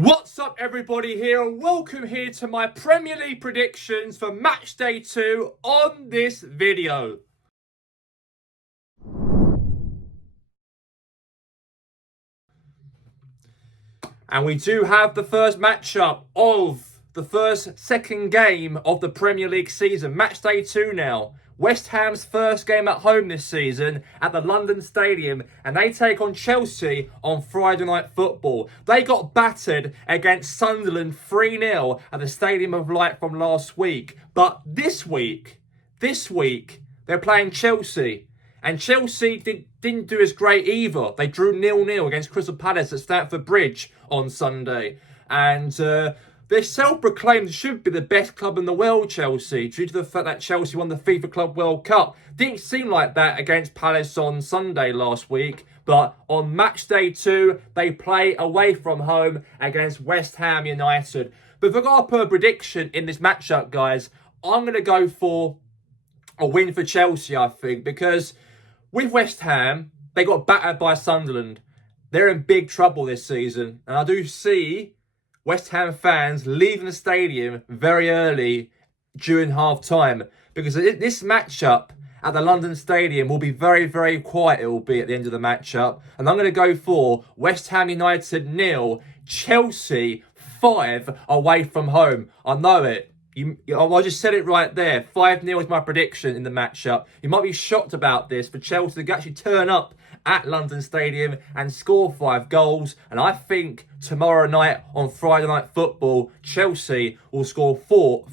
What's up everybody here, and welcome here to my Premier League predictions for Matchday 2 on this video. And we do have the first matchup of the second game of the Premier League season. Matchday 2 now. West Ham's first game at home this season at the London Stadium, and they take on Chelsea on Friday Night Football. They got battered against Sunderland 3-0 at the Stadium of Light from last week. But this week, they're playing Chelsea. And Chelsea didn't do as great either. They drew 0-0 against Crystal Palace at Stamford Bridge on Sunday. And they're self-proclaimed should be the best club in the world, Chelsea, due to the fact that Chelsea won the FIFA Club World Cup. Didn't seem like that against Palace on Sunday last week, but on Matchday 2, they play away from home against West Ham United. But if I got to put a prediction in this matchup, guys, I'm going to go for a win for Chelsea, I think, because with West Ham, they got battered by Sunderland. They're in big trouble this season, and I do see West Ham fans leaving the stadium very early during half-time, because this matchup at the London Stadium will be very, very quiet. It will be at the end of the matchup. And I'm going to go for West Ham United 0, Chelsea 5 away from home. I know it. I just said it right there. 5-0 is my prediction in the matchup. You might be shocked about this, for Chelsea to actually turn up at London Stadium and score 5 goals. And I think tomorrow night on Friday Night Football, Chelsea will score 5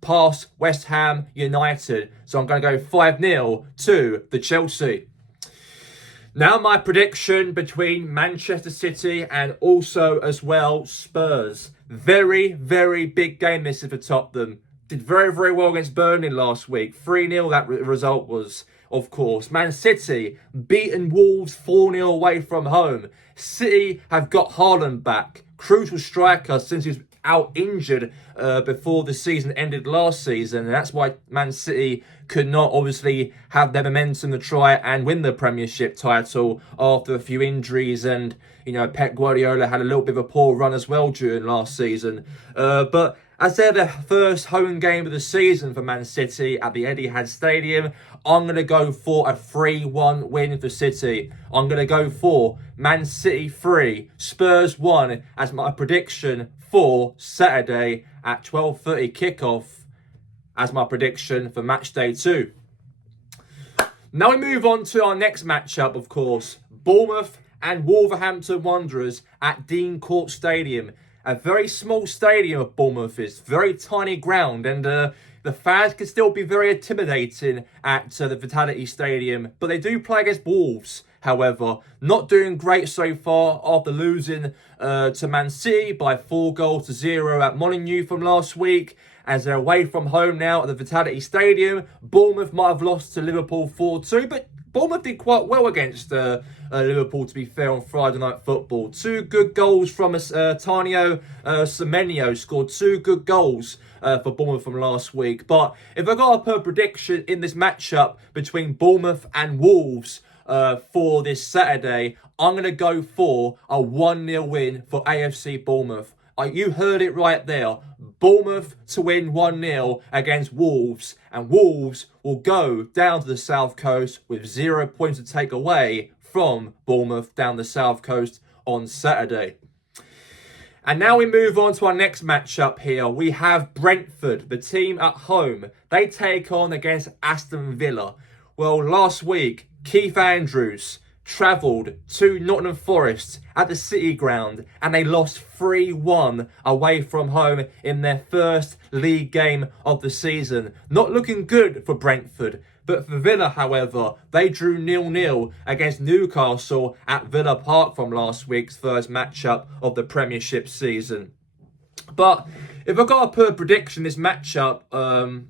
past West Ham United. So I'm going to go 5-0 to the Chelsea. Now my prediction between Manchester City and also as well Spurs. Very, very big game this is for Tottenham. Did very, very well against Burnley last week. 3-0 that result was, of course. Man City beaten Wolves 4-0 away from home. City have got Haaland back. Crucial striker since he was out injured before the season ended last season. And that's why Man City could not obviously have their momentum to try and win the Premiership title after a few injuries. And, you know, Pep Guardiola had a little bit of a poor run as well during last season. But as they're the first home game of the season for Man City at the Etihad Stadium, I'm going to go for a 3-1 win for City. I'm going to go for Man City 3, Spurs 1 as my prediction for Saturday at 12:30 kickoff as my prediction for Matchday 2. Now we move on to our next matchup, of course. Bournemouth and Wolverhampton Wanderers at Dean Court Stadium. A very small stadium of Bournemouth is. Very tiny ground, and the fans can still be very intimidating at the Vitality Stadium. But they do play against Wolves, however. Not doing great so far after losing to Man City by 4-0 at Molineux from last week. As they're away from home now at the Vitality Stadium. Bournemouth might have lost to Liverpool 4-2, but Bournemouth did quite well against Liverpool, to be fair, on Friday Night Football. 2 good goals from Tanio Semenyo scored 2 good goals for Bournemouth from last week. But if I got to put a prediction in this matchup between Bournemouth and Wolves for this Saturday, I'm going to go for a 1-0 win for AFC Bournemouth. You heard it right there. Bournemouth to win 1-0 against Wolves. And Wolves will go down to the South Coast with 0 points to take away from Bournemouth down the South Coast on Saturday. And now we move on to our next matchup here. We have Brentford, the team at home. They take on against Aston Villa. Well, last week, Keith Andrews travelled to Nottingham Forest at the City Ground, and they lost 3-1 away from home in their first league game of the season. Not looking good for Brentford. But for Villa, however, they drew 0-0 against Newcastle at Villa Park from last week's first matchup of the Premiership season. But if I've got to put a prediction this matchup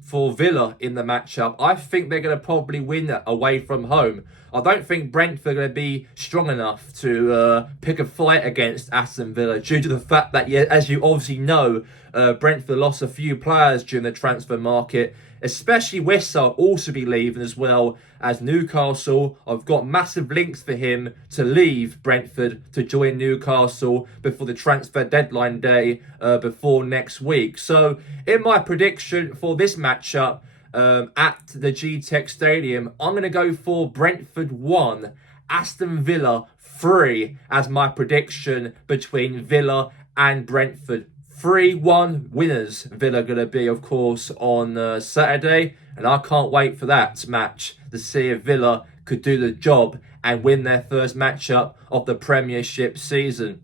for Villa in the matchup, I think they're going to probably win away from home. I don't think Brentford are going to be strong enough to pick a fight against Aston Villa due to the fact that, as you obviously know, Brentford lost a few players during the transfer market especially Wissa also be leaving as well as Newcastle. I've got massive links for him to leave Brentford to join Newcastle before the transfer deadline day before next week. So in my prediction for this matchup at the G-Tech Stadium, I'm going to go for Brentford 1, Aston Villa 3 as my prediction between Villa and Brentford. 3-1 winners Villa going to be, of course, on Saturday. And I can't wait for that match to see if Villa could do the job and win their first matchup of the Premiership season.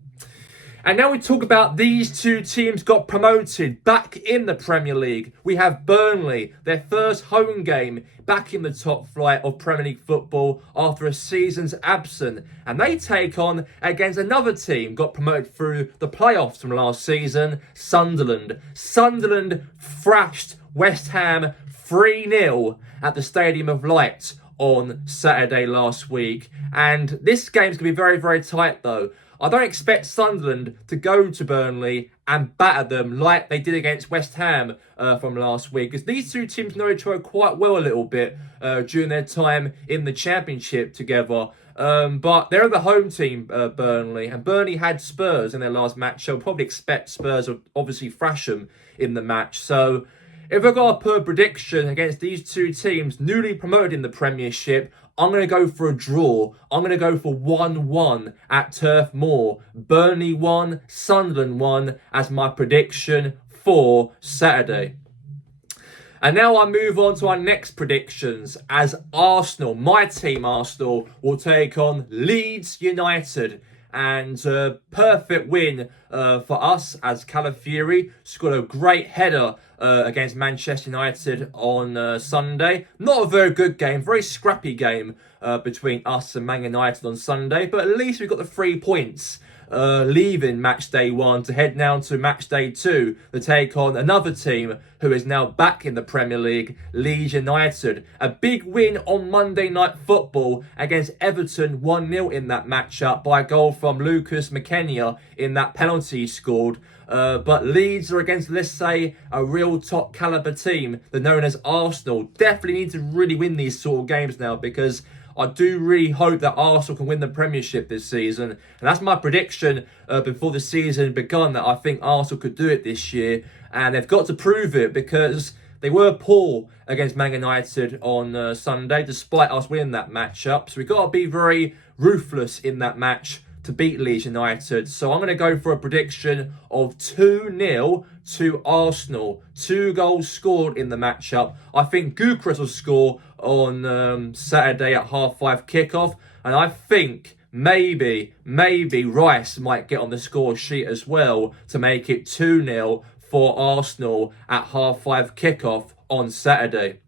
And now we talk about these two teams got promoted back in the Premier League. We have Burnley, their first home game back in the top flight of Premier League football after a season's absence. And they take on against another team got promoted through the playoffs from last season, Sunderland. Sunderland thrashed West Ham 3-0 at the Stadium of Light on Saturday last week. And this game's going to be very, very tight though. I don't expect Sunderland to go to Burnley and batter them like they did against West Ham from last week, because these two teams know each other quite well a little bit during their time in the Championship together. But they're the home team, Burnley, and Burnley had Spurs in their last match, so I'll probably expect Spurs will obviously thrash them in the match. So if I've got to put a prediction against these two teams newly promoted in the Premiership, I'm going to go for a draw. I'm going to go for 1-1 at Turf Moor. Burnley 1, Sunderland 1 as my prediction for Saturday. And now I move on to our next predictions as Arsenal, my team Arsenal, will take on Leeds United. And perfect win for us as Calafiori scored a great header against Manchester United on Sunday. Not a very good game, very scrappy game between us and Man United on Sunday, but at least we got the 3 points leaving Matchday 1 to head now to Matchday 2 to take on another team who is now back in the Premier League, Leeds United. A big win on Monday Night Football against Everton 1-0 in that matchup by a goal from Lucas McKenna in that penalty he scored. But Leeds are against, let's say, a real top calibre team. They're known as Arsenal. Definitely need to really win these sort of games now, because I do really hope that Arsenal can win the Premiership this season. And that's my prediction before the season begun, that I think Arsenal could do it this year. And they've got to prove it, because they were poor against Man United on Sunday, despite us winning that matchup. So we've got to be very ruthless in that match to beat Leeds United. So I'm going to go for a prediction of 2-0 to Arsenal. 2 goals scored in the matchup. I think Gyökeres will score on Saturday at 5:30 kickoff. And I think maybe Rice might get on the score sheet as well to make it 2-0 for Arsenal at 5:30 kickoff on Saturday.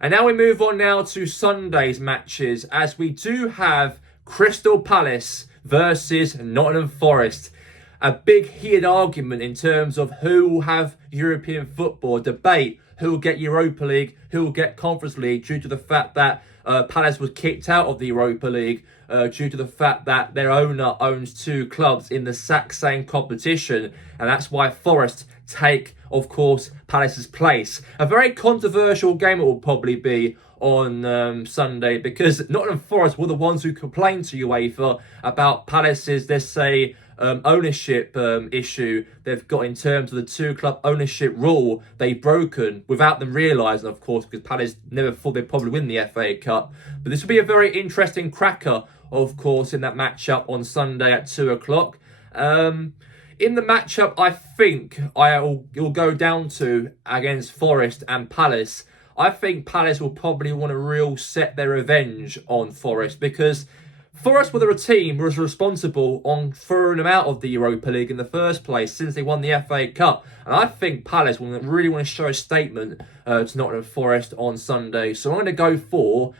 And now we move on now to Sunday's matches, as we do have Crystal Palace versus Nottingham Forest. A big heated argument in terms of who will have European football, debate who will get Europa League, who will get Conference League, due to the fact that Palace was kicked out of the Europa League due to the fact that their owner owns 2 clubs in the exact same competition. And that's why Forest take, of course, Palace's place. A very controversial game it will probably be on Sunday, because Nottingham Forest were the ones who complained to UEFA about Palace's, let's say, ownership issue they've got in terms of the 2-club ownership rule they've broken without them realising, of course, because Palace never thought they'd probably win the FA Cup. But this will be a very interesting cracker, of course, in that matchup on Sunday at 2 o'clock. In the matchup, I think it'll go down to against Forest and Palace. I think Palace will probably want to set their revenge on Forest, because Forest were a team who was responsible on throwing them out of the Europa League in the first place since they won the FA Cup. And I think Palace will really want to show a statement to Nottingham Forest on Sunday. So I'm going to go for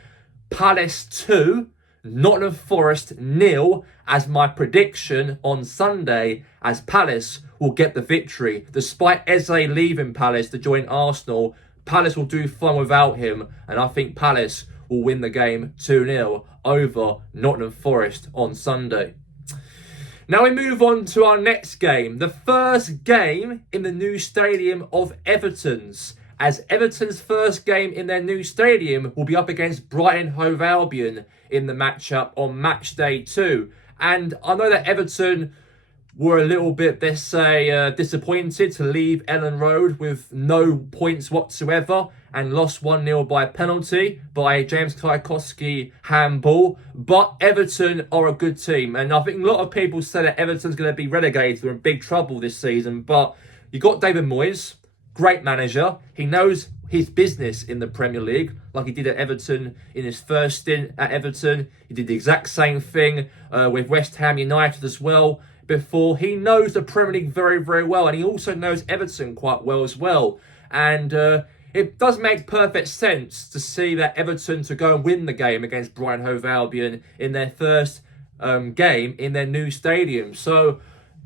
Palace 2, Nottingham Forest 0 as my prediction on Sunday, as Palace will get the victory. Despite Eze leaving Palace to join Arsenal, Palace will do fine without him, and I think Palace will win the game 2-0 over Nottingham Forest on Sunday. Now we move on to our next game, the first game in the new stadium of Everton's, as Everton's first game in their new stadium will be up against Brighton Hove Albion in the matchup on Matchday 2. And I know that Everton were a little bit, let's say, disappointed to leave Ellen Road with no points whatsoever and lost 1-0 by penalty by James Kwiatkowski handball. But Everton are a good team, and I think a lot of people say that Everton's going to be relegated or in big trouble this season. But you got David Moyes, great manager. He knows his business in the Premier League, like he did at Everton in his first stint at Everton. He did the exact same thing with West Ham United as well before. He knows the Premier League very, very well, and he also knows Everton quite well as well. And it does make perfect sense to see that Everton to go and win the game against Brighton Hove Albion in their first game in their new stadium. So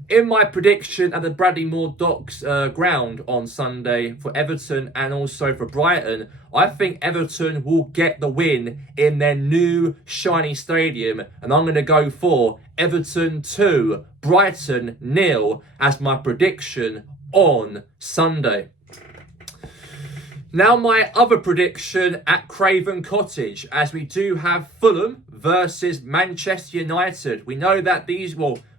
in my prediction at the Bradley Moore Docks ground on Sunday for Everton and also for Brighton, I think Everton will get the win in their new shiny stadium, and I'm going to go for Everton 2, Brighton 0 as my prediction on Sunday. Now my other prediction at Craven Cottage, as we do have Fulham versus Manchester United. We know that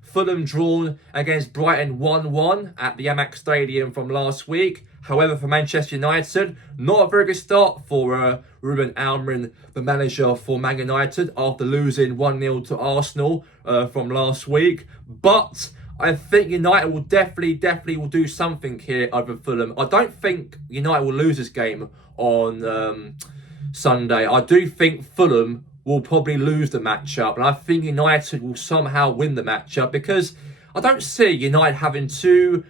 Fulham drawn against Brighton 1-1 at the Amex Stadium from last week. However, for Manchester United, not a very good start for Ruben Almiron, the manager for Man United, after losing 1-0 to Arsenal from last week. But I think United will definitely will do something here over Fulham. I don't think United will lose this game on Sunday. I do think Fulham will probably lose the matchup, and I think United will somehow win the matchup, because I don't see United having two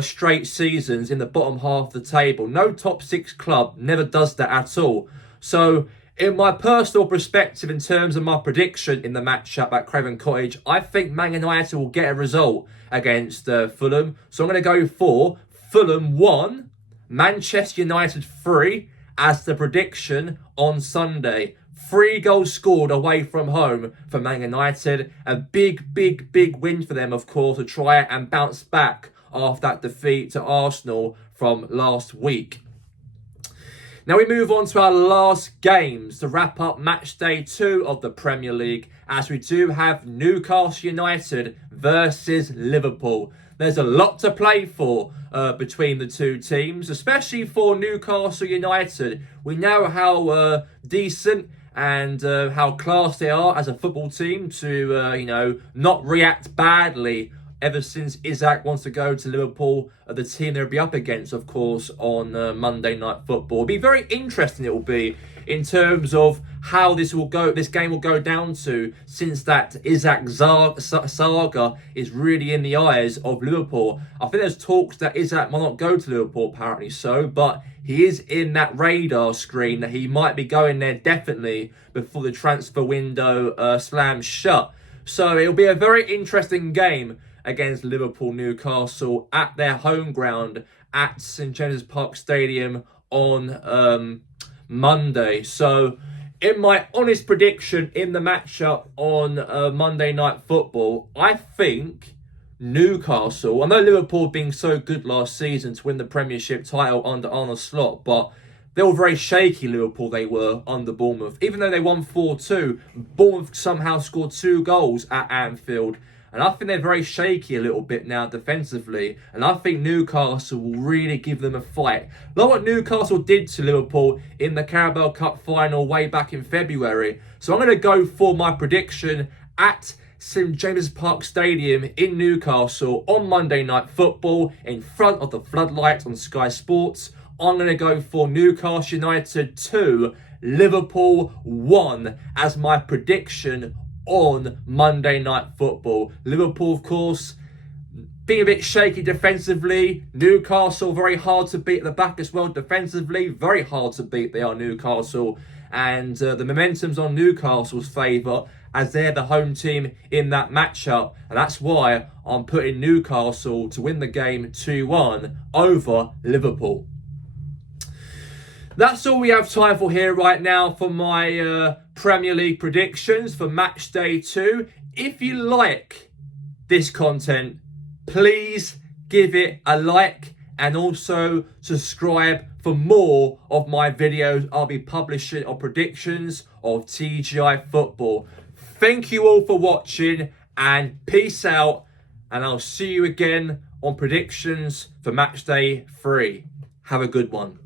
straight seasons in the bottom half of the table. No top six club never does that at all. So in my personal perspective, in terms of my prediction in the matchup at Craven Cottage, I think Man United will get a result against Fulham. So I'm going to go for Fulham 1, Manchester United 3 as the prediction on Sunday. 3 goals scored away from home for Man United. A big win for them, of course, to try and bounce back after that defeat to Arsenal from last week. Now we move on to our last games to wrap up match day 2 of the Premier League, as we do have Newcastle United versus Liverpool. There's a lot to play for between the two teams, especially for Newcastle United. We know how decent and how class they are as a football team to, not react badly ever since Isaac wants to go to Liverpool, the team they'll be up against, of course, on Monday Night Football. It'll be very interesting, it will be, in terms of how this game will go down to, since that Isaac saga is really in the eyes of Liverpool. I think there's talks that Isaac might not go to Liverpool, apparently so, but he is in that radar screen that he might be going there definitely before the transfer window slams shut. So it'll be a very interesting game against Liverpool-Newcastle at their home ground at St James's Park Stadium on Monday. So in my honest prediction in the matchup on Monday Night Football, I think Newcastle, I know Liverpool being so good last season to win the Premiership title under Arne Slot, but they were very shaky, Liverpool, they were, under Bournemouth. Even though they won 4-2, Bournemouth somehow scored 2 goals at Anfield. And I think they're very shaky a little bit now defensively. And I think Newcastle will really give them a fight. Like what Newcastle did to Liverpool in the Carabao Cup final way back in February. So I'm going to go for my prediction at St James's Park Stadium in Newcastle on Monday Night Football in front of the floodlights on Sky Sports. I'm going to go for Newcastle United 2, Liverpool 1 as my prediction on Monday Night Football. Liverpool, of course, being a bit shaky defensively. Newcastle, very hard to beat at the back as well defensively. Very hard to beat, they are, Newcastle. And the momentum's on Newcastle's favour as they're the home team in that matchup. And that's why I'm putting Newcastle to win the game 2-1 over Liverpool. That's all we have time for here right now for my Premier League predictions for match day 2. If you like this content, please give it a like and also subscribe for more of my videos I'll be publishing on predictions of TGI football. Thank you all for watching, and peace out, and I'll see you again on predictions for Matchday 3. Have a good one.